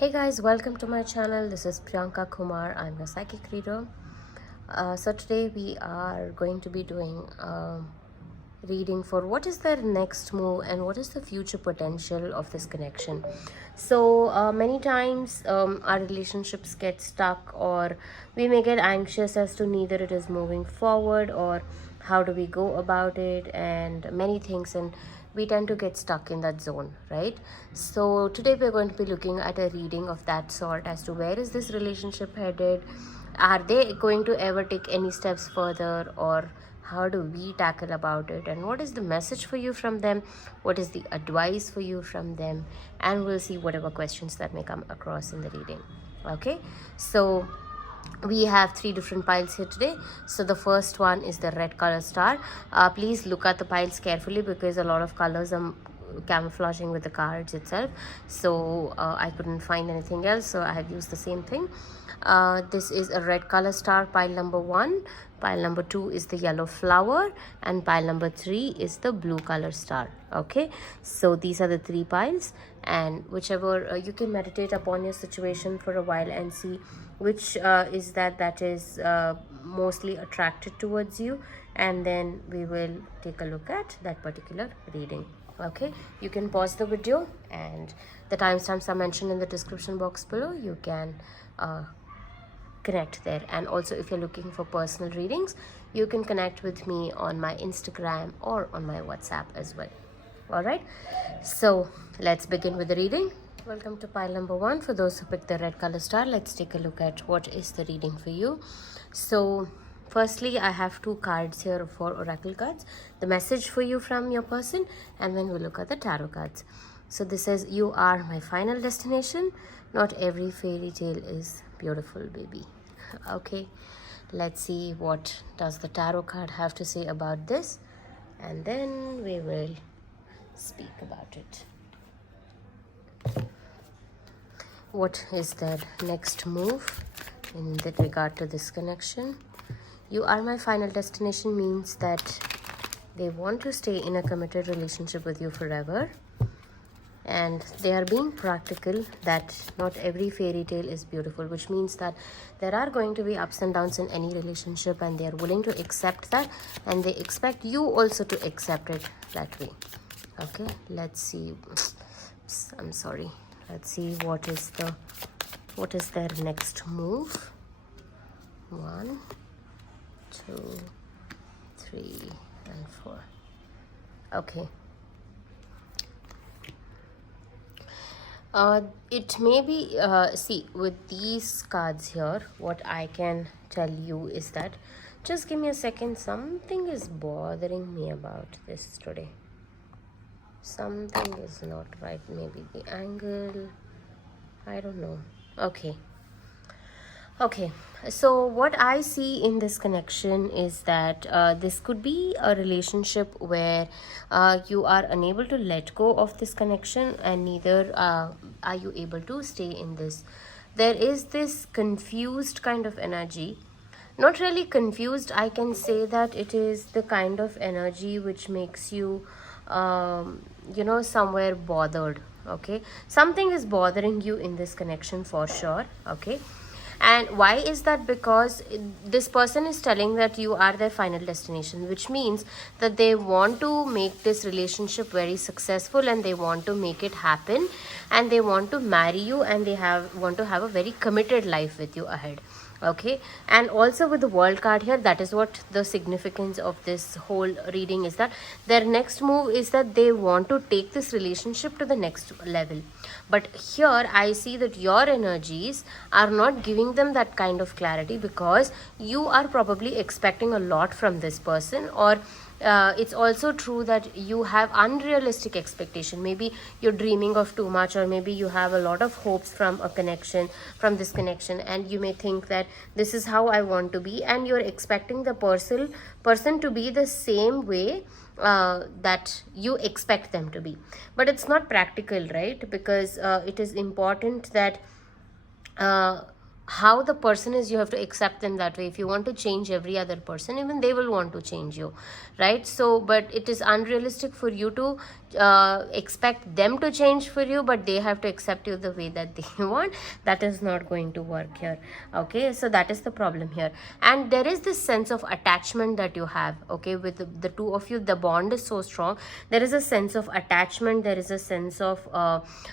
Hey guys, welcome to my channel. This is Priyanka Kumar. I'm a psychic reader. So today we are going to be doing a reading for what is their next move and what is the future potential of this connection. So many times our relationships get stuck, or we may get anxious as to neither it is moving forward or how do we go about it, and many things, and we tend to get stuck in that zone, right? So today we're going to be looking at a reading of that sort as to where is this relationship headed, are they going to ever take any steps further, or how do we tackle about it, and what is the message for you from them, what is the advice for you from them, and we'll see whatever questions that may come across in the reading. Okay, so we have three different piles here today. So the first one is the red color star. Please look at the piles carefully because a lot of colors are camouflaging with the cards itself. So I couldn't find anything else, so I have used the same thing. This is a red color star, pile number 1. Pile number 2 is the yellow flower, and pile number 3 is the blue color star. Okay, so these are the three piles, and whichever you can meditate upon your situation for a while and see which is that is mostly attracted towards you, and then we will take a look at that particular reading. Okay, you can pause the video, and the timestamps are mentioned in the description box below. You can connect there, and also if you're looking for personal readings, you can connect with me on my Instagram or on my WhatsApp as well. All right, so let's begin with the reading. Welcome to pile number 1. For those who picked the red color star, let's take a look at what is the reading for you. So firstly, I have 2 cards here for oracle cards, the message for you from your person, and then we'll look at the tarot cards. So this says, you are my final destination. Not every fairy tale is beautiful, baby. Okay, let's see what does the tarot card have to say about this, and then we will speak about it. What is their next move in that regard to this connection? You are my final destination means that they want to stay in a committed relationship with you forever, and they are being practical that not every fairy tale is beautiful, which means that there are going to be ups and downs in any relationship, and they are willing to accept that, and they expect you also to accept it that way. Okay, let's see. I'm sorry. Let's see what is their next move. 1, 2, 3, and 4. Okay. It may be, see, with these cards here, what I can tell you is that, just give me a second, something is bothering me about this today. Something is not right, maybe the angle, I don't know. Okay, so what I see in this connection is that this could be a relationship where you are unable to let go of this connection, and neither are you able to stay in this. There is this confused kind of energy. Not really confused, I can say that it is the kind of energy which makes you somewhere bothered. Okay, something is bothering you in this connection for sure. Okay, and why is that? Because this person is telling that you are their final destination, which means that they want to make this relationship very successful, and they want to make it happen, and they want to marry you, and they want to have a very committed life with you ahead. Okay, and also with the world card here, that is what the significance of this whole reading is, that their next move is that they want to take this relationship to the next level. But here I see that your energies are not giving them that kind of clarity, because you are probably expecting a lot from this person, or it's also true that you have unrealistic expectation. Maybe you're dreaming of too much, or maybe you have a lot of hopes from this connection, and you may think that this is how I want to be, and you're expecting the person to be the same way that you expect them to be. But it's not practical, right? Because it is important that how the person is, you have to accept them that way. If you want to change every other person, even they will want to change you, right? So but it is unrealistic for you to expect them to change for you, but they have to accept you the way that they want. That is not going to work here. Okay, so that is the problem here. And there is this sense of attachment that you have, okay, with the two of you. The bond is so strong. There is a sense of attachment, there is a sense of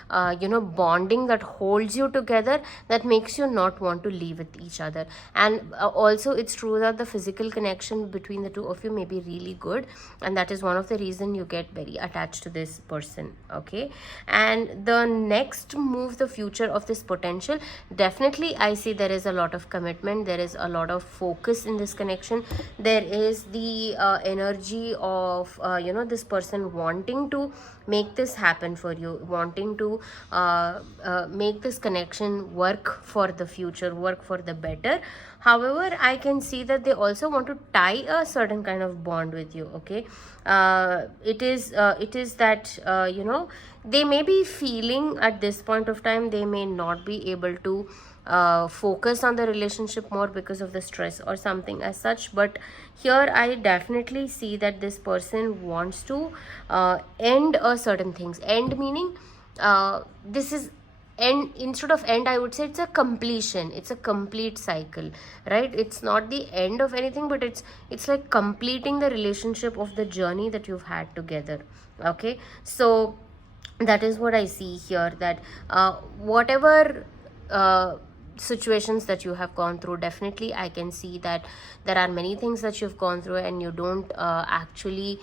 bonding that holds you together, that makes you not want to leave with each other. And also it's true that the physical connection between the two of you may be really good, and that is one of the reason you get very attached to this person. Okay, and the next move, the future of this potential, definitely I see there is a lot of commitment, there is a lot of focus in this connection. There is the energy of this person wanting to make this happen for you, wanting to make this connection work for the future, work for the better. However, I can see that they also want to tie a certain kind of bond with you. Okay, it is that they may be feeling at this point of time, they may not be able to focus on the relationship more because of the stress or something as such. But here I definitely see that this person wants to end a certain things. End meaning this is end. Instead of end, I would say it's a completion, it's a complete cycle, right? It's not the end of anything, but it's like completing the relationship of the journey that you've had together. Okay, so that is what I see here, that whatever situations that you have gone through, definitely I can see that there are many things that you've gone through and you don't actually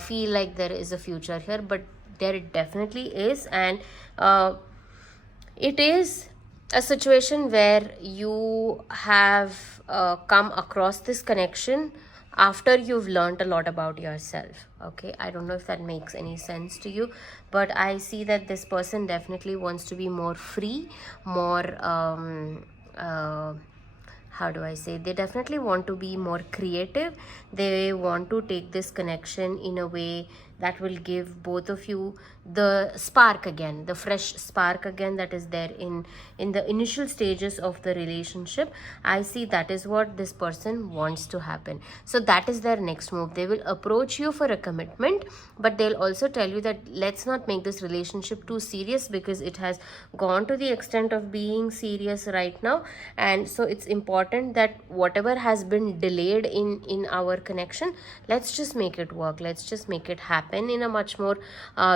feel like there is a future here, but there definitely is. And it is a situation where you have come across this connection after you've learned a lot about yourself. Okay, I don't know if that makes any sense to you, but I see that this person definitely wants to be more free, more how do I say, they definitely want to be more creative. They want to take this connection in a way that will give both of you the spark again, the fresh spark again that is there in the initial stages of the relationship. I see that is what this person wants to happen. So that is their next move. They will approach you for a commitment, but they'll also tell you that let's not make this relationship too serious, because it has gone to the extent of being serious right now. And so it's important that whatever has been delayed in our connection, let's just make it work, let's just make it happen in a much more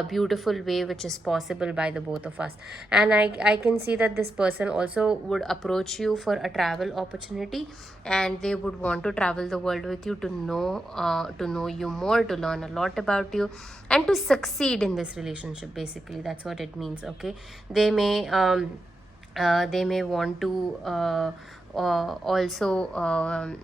beautiful way, which is possible by the both of us. And I can see that this person also would approach you for a travel opportunity, and they would want to travel the world with you to know you more, to learn a lot about you, and to succeed in this relationship. Basically that's what it means. Okay, they may want to also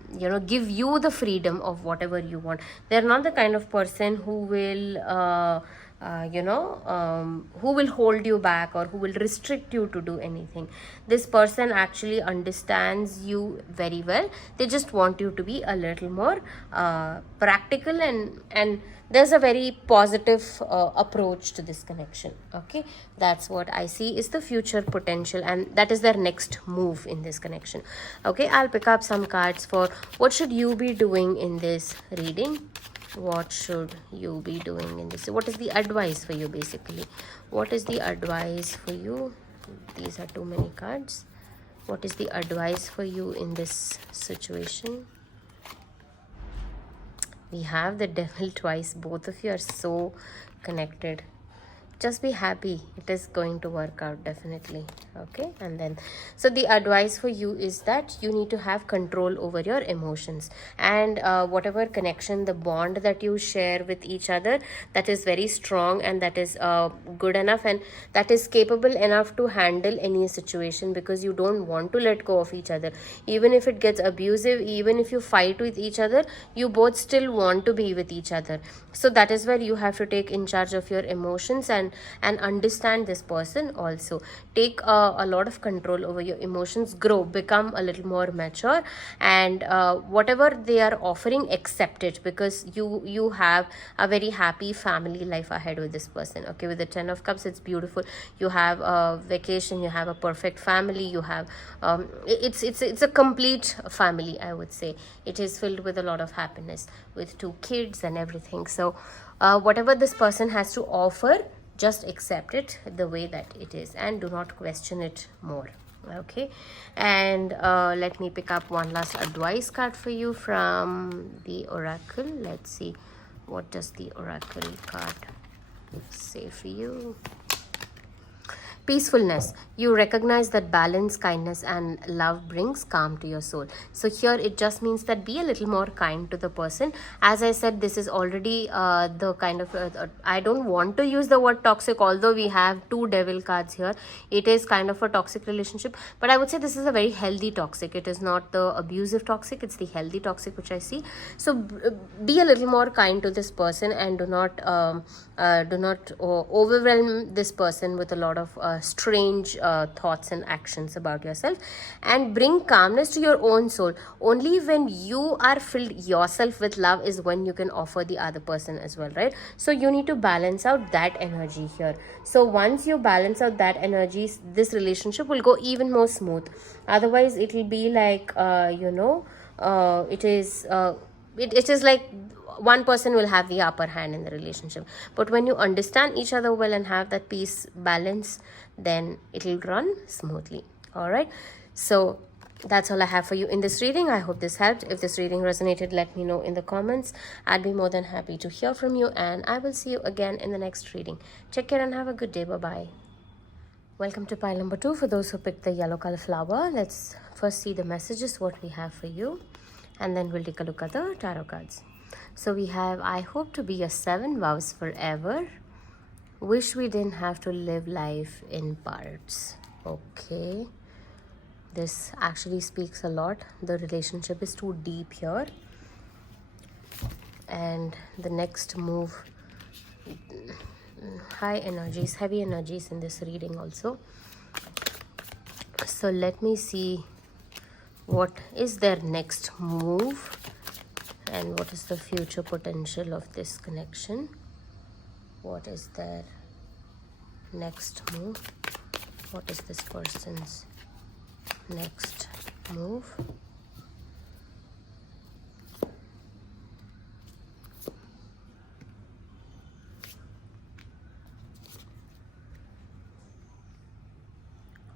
give you the freedom of whatever you want. They're not the kind of person who will who will hold you back or who will restrict you to do anything. This person actually understands you very well. They just want you to be a little more practical, and there's a very positive approach to this connection. Okay, that's what I see is the future potential, and that is their next move in this connection. Okay, I'll pick up some cards for what should you be doing in this reading. What should you be doing in this? What is the advice for you? Basically, what is the advice for you? These are too many cards. What is the advice for you in this situation? We have the devil twice. Both of you are so connected. Just be happy, it is going to work out definitely. Okay, and then so the advice for you is that you need to have control over your emotions, and whatever connection, the bond that you share with each other, that is very strong, and that is good enough, and that is capable enough to handle any situation, because you don't want to let go of each other. Even if it gets abusive, even if you fight with each other, you both still want to be with each other. So that is where you have to take in charge of your emotions, and and understand this person also. Take a lot of control over your emotions, grow, become a little more mature, and whatever they are offering, accept it, because you have a very happy family life ahead with this person. Okay, with the 10 of cups, it's beautiful. You have a vacation, you have a perfect family, you have it's a complete family, I would say. It is filled with a lot of happiness, with 2 kids and everything. So whatever this person has to offer, just accept it the way that it is and do not question it more. Okay, and let me pick up one last advice card for you from the oracle. Let's see, what does the oracle card say for you? Peacefulness. You recognize that balance, kindness, and love brings calm to your soul. So here it just means that be a little more kind to the person. As I said, this is already the kind of I don't want to use the word toxic, although we have 2 devil cards here. It is kind of a toxic relationship, but I would say this is a very healthy toxic. It is not the abusive toxic, it's the healthy toxic which I see. So be a little more kind to this person, and do not overwhelm this person with a lot of strange thoughts and actions about yourself, and bring calmness to your own soul. Only when you are filled yourself with love is when you can offer the other person as well, right? So you need to balance out that energy here. So once you balance out that energy, this relationship will go even more smooth. Otherwise it will be like it is like one person will have the upper hand in the relationship. But when you understand each other well and have that peace balance, then it will run smoothly. All right, so that's all I have for you in this reading. I hope this helped. If this reading resonated, let me know in the comments. I'd be more than happy to hear from you, and I will see you again in the next reading. Take care and have a good day. Bye bye. Welcome to pile number 2 for those who picked the yellow color flower. Let's first see the messages, what we have for you, and then we'll take a look at the tarot cards. So we have, I hope to be your 7 vows forever. Wish we didn't have to live life in parts. Okay, this actually speaks a lot. The relationship is too deep here, and the next move, high energies, heavy energies in this reading also. So let me see what is their next move and what is the future potential of this connection. What is their next move? What is this person's next move?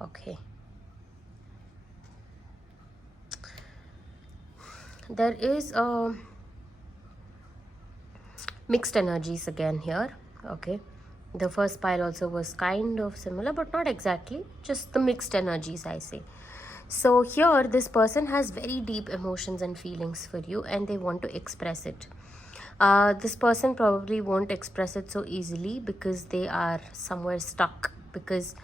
Okay, there is mixed energies again here. Okay, the first pile also was kind of similar, but not exactly, just the mixed energies, I say. So here this person has very deep emotions and feelings for you, and they want to express it. This person probably won't express it so easily because they are somewhere stuck, because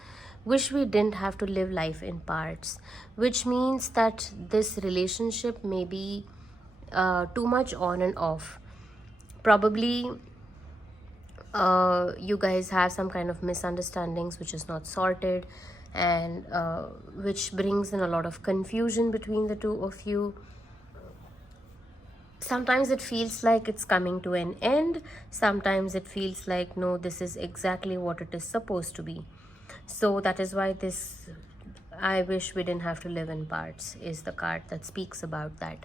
wish we didn't have to live life in parts, which means that this relationship may be too much on and off. Probably you guys have some kind of misunderstandings which is not sorted, and which brings in a lot of confusion between the two of you. Sometimes it feels like it's coming to an end, sometimes it feels like no, this is exactly what it is supposed to be. So that is why this I wish we didn't have to live in parts is the card that speaks about that.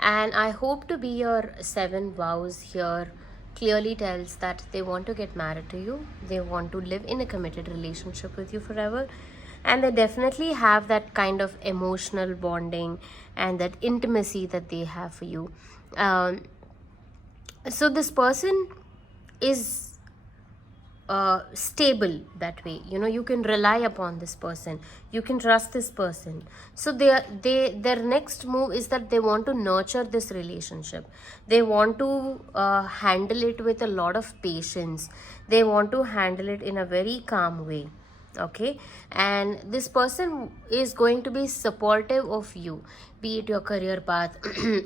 And I hope to be your 7 vows here clearly tells that they want to get married to you, they want to live in a committed relationship with you forever, and they definitely have that kind of emotional bonding and that intimacy that they have for you. So this person is stable that way, you can rely upon this person, you can trust this person. So their next move is that they want to nurture this relationship, they want to handle it with a lot of patience, they want to handle it in a very calm way. okay? And this person is going to be supportive of you, be it your career path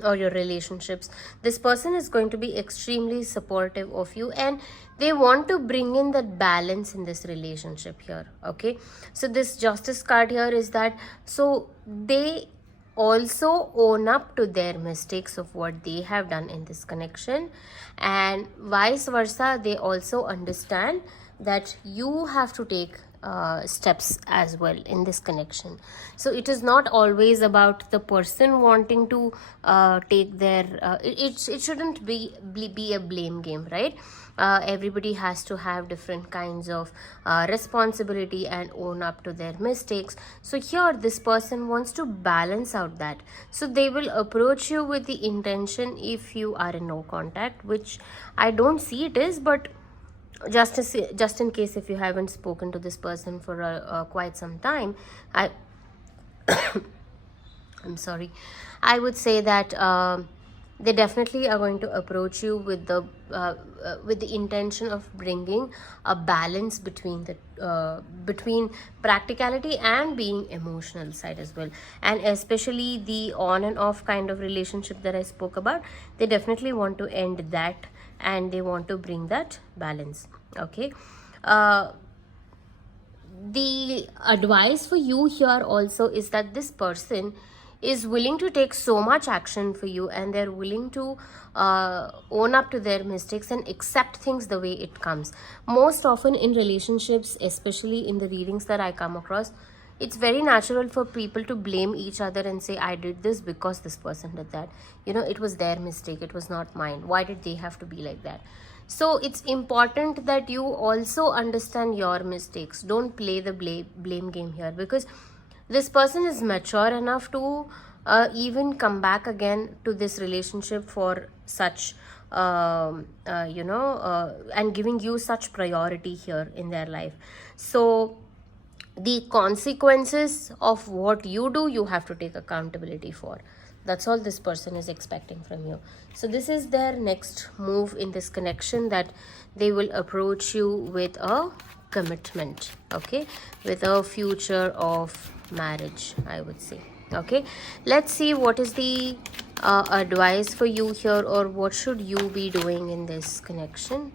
or your relationships. This person is going to be extremely supportive of you, and they want to bring in that balance in this relationship here, okay? So this justice card here is that, so they also own up to their mistakes of what they have done in this connection, and vice versa, they also understand that you have to take steps as well in this connection. So it is not always about the person wanting to take their it shouldn't be a blame game, right? Everybody has to have different kinds of responsibility and own up to their mistakes. So here this person wants to balance out that, so they will approach you with the intention, if you are in no contact, which I don't see it is, but just in case, if you haven't spoken to this person for quite some time, I'm sorry, I would say that they definitely are going to approach you with the intention of bringing a balance between between practicality and being emotional side as well. And especially the on and off kind of relationship that I spoke about, they definitely want to end that, and they want to bring that balance, okay? The advice for you here also is that this person is willing to take so much action for you, and they're willing to own up to their mistakes and accept things the way it comes. Most often in relationships, especially in the readings that I come across, it's very natural for people to blame each other and say, I did this because this person did that, it was their mistake, it was not mine, why did they have to be like that? So it's important that you also understand your mistakes. Don't play the blame game here, because this person is mature enough to even come back again to this relationship for such and giving you such priority here in their life. So the consequences of what you do, you have to take accountability for. That's all this person is expecting from you. So this is their next move in this connection, that they will approach you with a commitment, okay, with a future of marriage, I would say. Okay, let's see what is the advice for you here, or what should you be doing in this connection.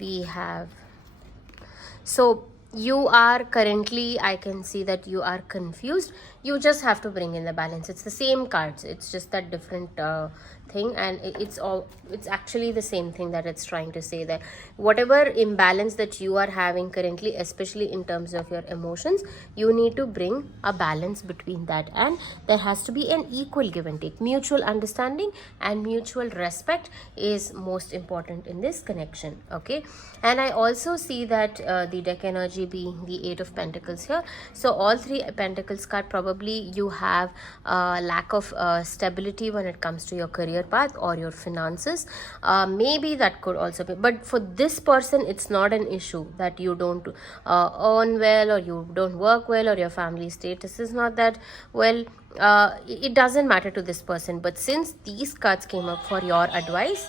We have, so you are currently, I can see that you are confused. You just have to bring in the balance. It's the same cards, it's just that different thing, and it's actually the same thing that it's trying to say, that whatever imbalance that you are having currently, especially in terms of your emotions, you need to bring a balance between that, and there has to be an equal give and take. Mutual understanding and mutual respect is most important in this connection, okay? And I also see that the deck energy being the Eight of Pentacles here, so all three Pentacles card, probably you have lack of stability when it comes to your career path or your finances. Maybe that could also be, but for this person it's not an issue that you don't earn well, or you don't work well, or your family status is not that well. It doesn't matter to this person, but since these cards came up for your advice,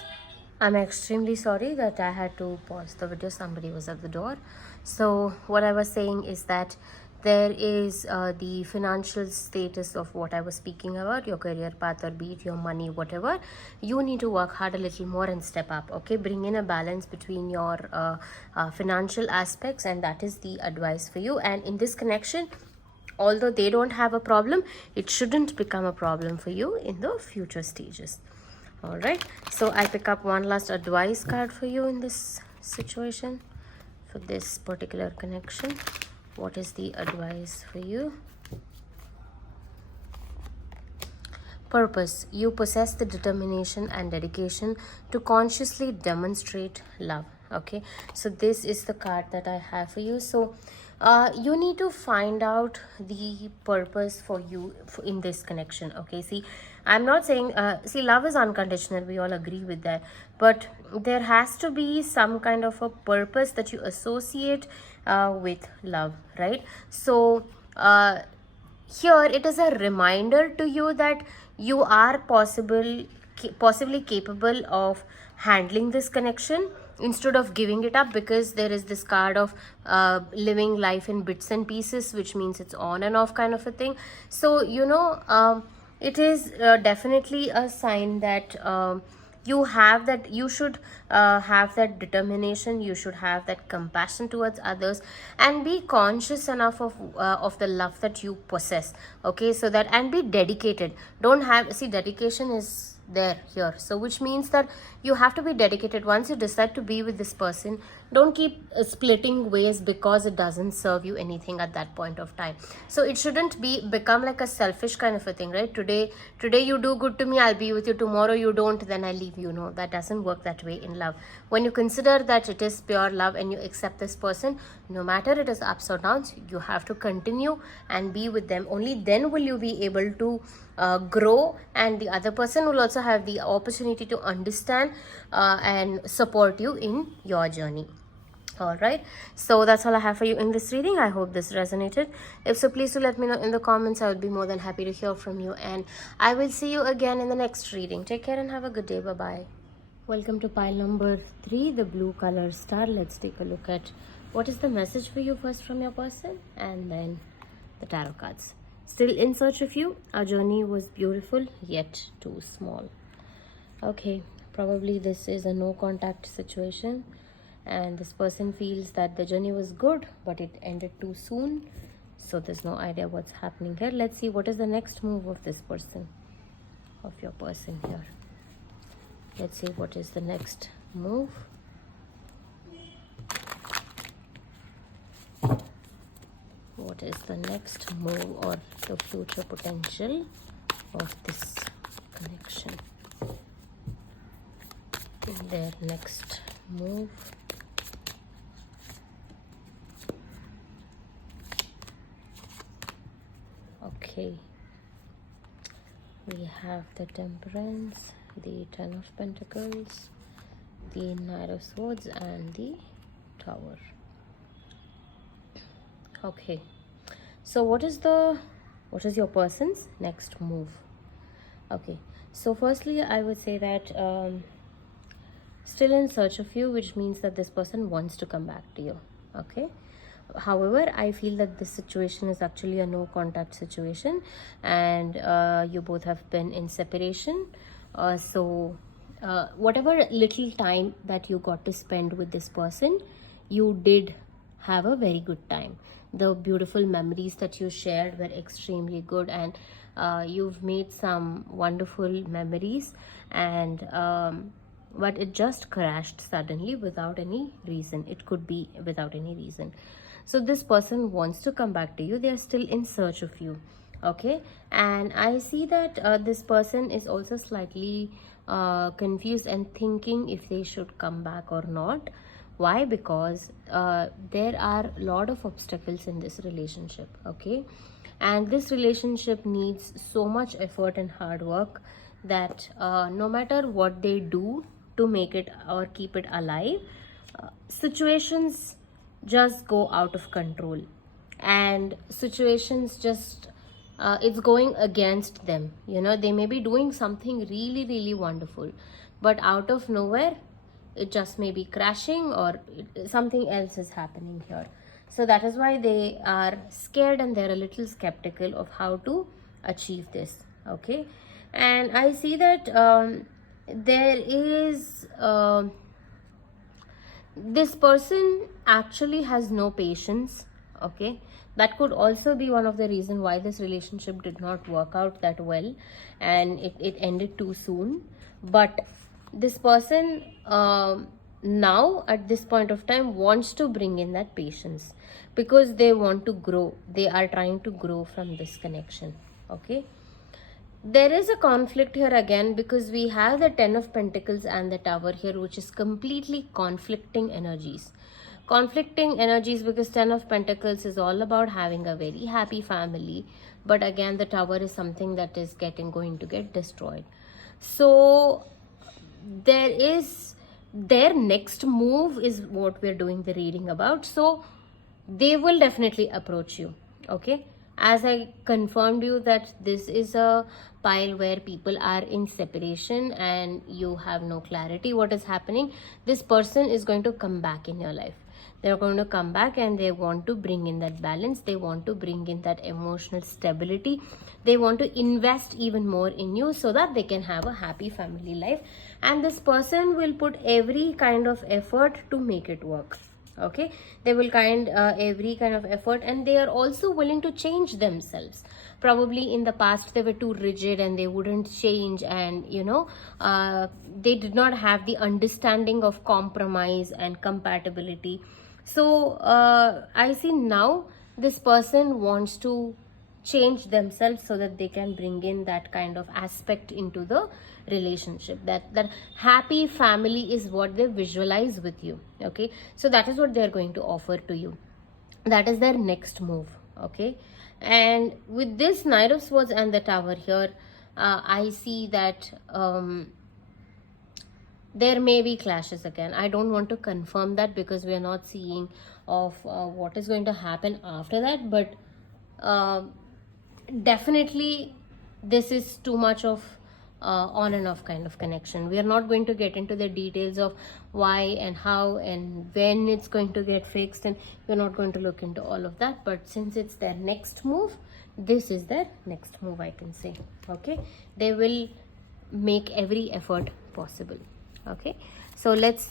I'm extremely sorry that I had to pause the video. Somebody was at the door. So what I was saying is that there is the financial status of what I was speaking about, your career path, or be it your money, whatever. You need to work hard a little more and step up, okay? Bring in a balance between your financial aspects, and that is the advice for you. And in this connection, although they don't have a problem, it shouldn't become a problem for you in the future stages. All right, so I pick up one last advice card for you in this situation, for this particular connection. What is the advice for you? Purpose. You possess the determination and dedication to consciously demonstrate love, okay? So this is the card that I have for you. So you need to find out the purpose for you in this connection, okay? See, I'm not saying see, love is unconditional, we all agree with that, but there has to be some kind of a purpose that you associate with love, right? So here it is a reminder to you that you are possibly capable of handling this connection, instead of giving it up, because there is this card of living life in bits and pieces, which means it's on and off kind of a thing. So it is definitely a sign that you have that, you should have that determination, you should have that compassion towards others, and be conscious enough of the love that you possess. Okay, so that, and be dedicated. Don't have, see, dedication is there here, so which means that you have to be dedicated. Once you decide to be with this person, don't keep splitting ways because it doesn't serve you anything at that point of time. So it shouldn't become like a selfish kind of a thing, right? Today you do good to me, I'll be with you. Tomorrow you don't, then I leave you. No, that doesn't work that way in love. When you consider that it is pure love and you accept this person, no matter it is ups or downs, you have to continue and be with them. Only then will you be able to grow, and the other person will also have the opportunity to understand and support you in your journey. All right, so that's all I have for you in this reading. I hope this resonated. If so, please do let me know in the comments. I would be more than happy to hear from you, and I will see you again in the next reading. Take care and have a good day. Bye bye. Welcome to pile number 3, the blue color star. Let's take a look at what is the message for you first from your person, and then the tarot cards. Still in search of you. Our journey was beautiful yet too small. Okay, probably this is a no contact situation, and this person feels that the journey was good but it ended too soon. So there's no idea what's happening here. Let's see what is the next move of this person, of your person here. Let's see what is the next move. What is the next move or the future potential of this connection? In their next move. Okay. We have the Temperance, the Ten of Pentacles, the Knight of Swords, and the Tower. Okay, so what is your person's next move? Okay, so firstly I would say that still in search of you, which means that this person wants to come back to you. Okay, however, I feel that this situation is actually a no contact situation, and you both have been in separation. So whatever little time that you got to spend with this person, you did have a very good time. The beautiful memories that you shared were extremely good, and you've made some wonderful memories, and but it just crashed suddenly without any reason. It could be without any reason. So this person wants to come back to you. They are still in search of you. Okay, and I see that this person is also slightly confused and thinking if they should come back or not. Why? Because there are a lot of obstacles in this relationship. Okay, and this relationship needs so much effort and hard work that no matter what they do to make it or keep it alive, situations just go out of control, and situations just it's going against them. They may be doing something really, really wonderful, but out of nowhere it just may be crashing, or something else is happening here. So that is why they are scared, and they're a little skeptical of how to achieve this. Okay, and I see that there is this person actually has no patience. Okay, that could also be one of the reasons why this relationship did not work out that well, and it ended too soon. But this person now at this point of time wants to bring in that patience, because they want to grow. They are trying to grow from this connection. Okay, there is a conflict here again, because we have the Ten of Pentacles and the Tower here, which is completely conflicting energies. Because Ten of Pentacles is all about having a very happy family, but again the Tower is something that is going to get destroyed. So their next move is what we're doing the reading about. So they will definitely approach you. Okay, as I confirmed you that this is a pile where people are in separation and you have no clarity what is happening, this person is going to come back in your life. They're going to come back and they want to bring in that balance. They want to bring in that emotional stability. They want to invest even more in you so that they can have a happy family life. And this person will put every kind of effort to make it work. Okay, they will every kind of effort, and they are also willing to change themselves. Probably in the past they were too rigid and they wouldn't change, and they did not have the understanding of compromise and compatibility. So I see now this person wants to change themselves so that they can bring in that kind of aspect into the relationship. That happy family is what they visualize with you. Okay, so that is what they are going to offer to you. That is their next move. Okay, and with this Knight of Swords and the Tower here, I see that there may be clashes again. I don't want to confirm that because we are not seeing of what is going to happen after that, but definitely this is too much of on and off kind of connection. We are not going to get into the details of why and how and when it's going to get fixed, and we're not going to look into all of that. But since it's their next move, this is their next move, I can say. Okay, they will make every effort possible. Okay, so let's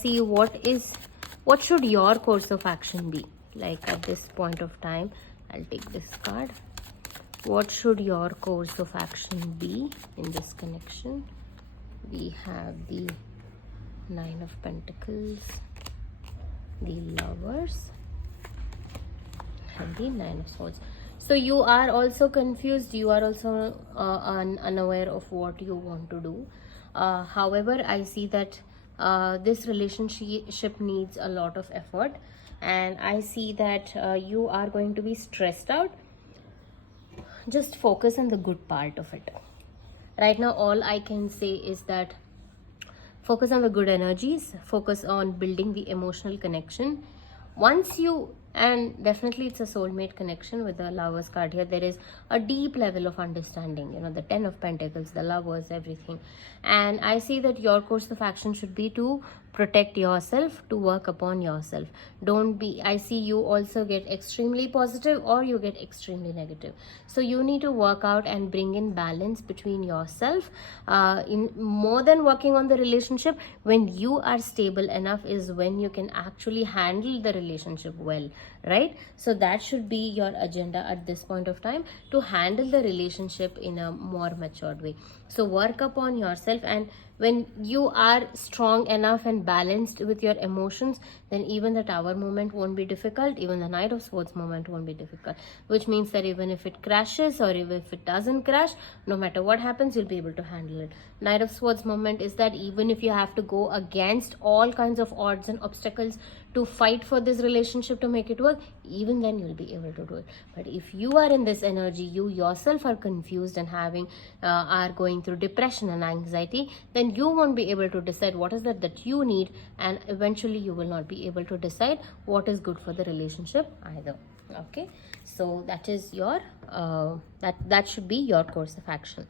see what should your course of action be like at this point of time. I'll take this card. What should your course of action be in this connection? We have the Nine of Pentacles, the Lovers, and the Nine of Swords. So you are also confused. You are also unaware of what you want to do. However, I see that this relationship needs a lot of effort, and I see that you are going to be stressed out. Just focus on the good part of it. Right now, all I can say is that focus on the good energies, focus on building the emotional connection. Once you, and definitely it's a soulmate connection with the Lovers card here. There is a deep level of understanding, the Ten of Pentacles, the Lovers, everything. And I see that your course of action should be to protect yourself, to work upon yourself. Don't be, I see you also get extremely positive or you get extremely negative. So you need to work out and bring in balance between yourself. In more than working on the relationship, when you are stable enough is when you can actually handle the relationship well, right? So that should be your agenda at this point of time, to handle the relationship in a more matured way. So work upon yourself, and when you are strong enough and balanced with your emotions, then even the Tower moment won't be difficult, even the Knight of Swords moment won't be difficult, which means that even if it crashes or even if it doesn't crash, no matter what happens, you'll be able to handle it. Knight of Swords moment is that even if you have to go against all kinds of odds and obstacles to fight for this relationship to make it work, even then you'll be able to do it. But if you are in this energy, you yourself are confused and are going through depression and anxiety, then you won't be able to decide what is that you need, and eventually you will not be able to decide what is good for the relationship either. Okay, so that is your that should be your course of action.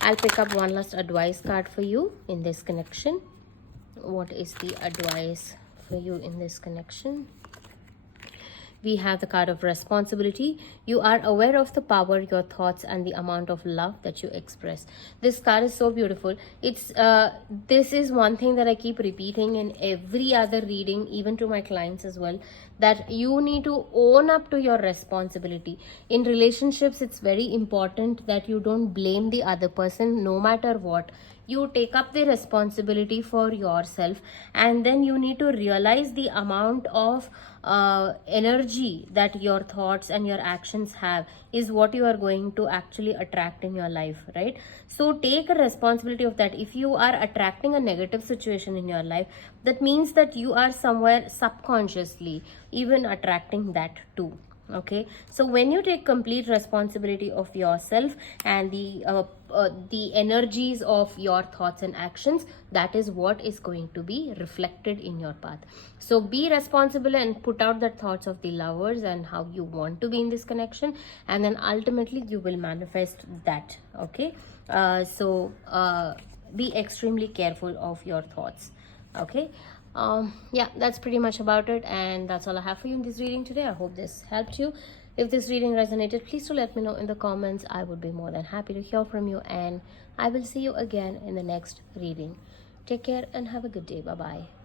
I'll pick up one last advice card for you in this connection. What is the advice for you in this connection? We have the card of responsibility. You are aware of the power, your thoughts, and the amount of love that you express. This card is so beautiful. It's this is one thing that I keep repeating in every other reading, even to my clients as well, that you need to own up to your responsibility. In relationships, it's very important that you don't blame the other person no matter what. You take up the responsibility for yourself, and then you need to realize the amount of energy that your thoughts and your actions have is what you are going to actually attract in your life, right? So take a responsibility of that. If you are attracting a negative situation in your life, that means that you are somewhere subconsciously even attracting that too. Okay, so when you take complete responsibility of yourself and the energies of your thoughts and actions, that is what is going to be reflected in your path. So be responsible and put out the thoughts of the lovers and how you want to be in this connection, and then ultimately you will manifest that. Okay, be extremely careful of your thoughts. Okay, yeah, that's pretty much about it, and that's all I have for you in this reading today. I hope this helped you. If this reading resonated, please do let me know in the comments. I would be more than happy to hear from you, and I will see you again in the next reading. Take care and have a good day. Bye bye.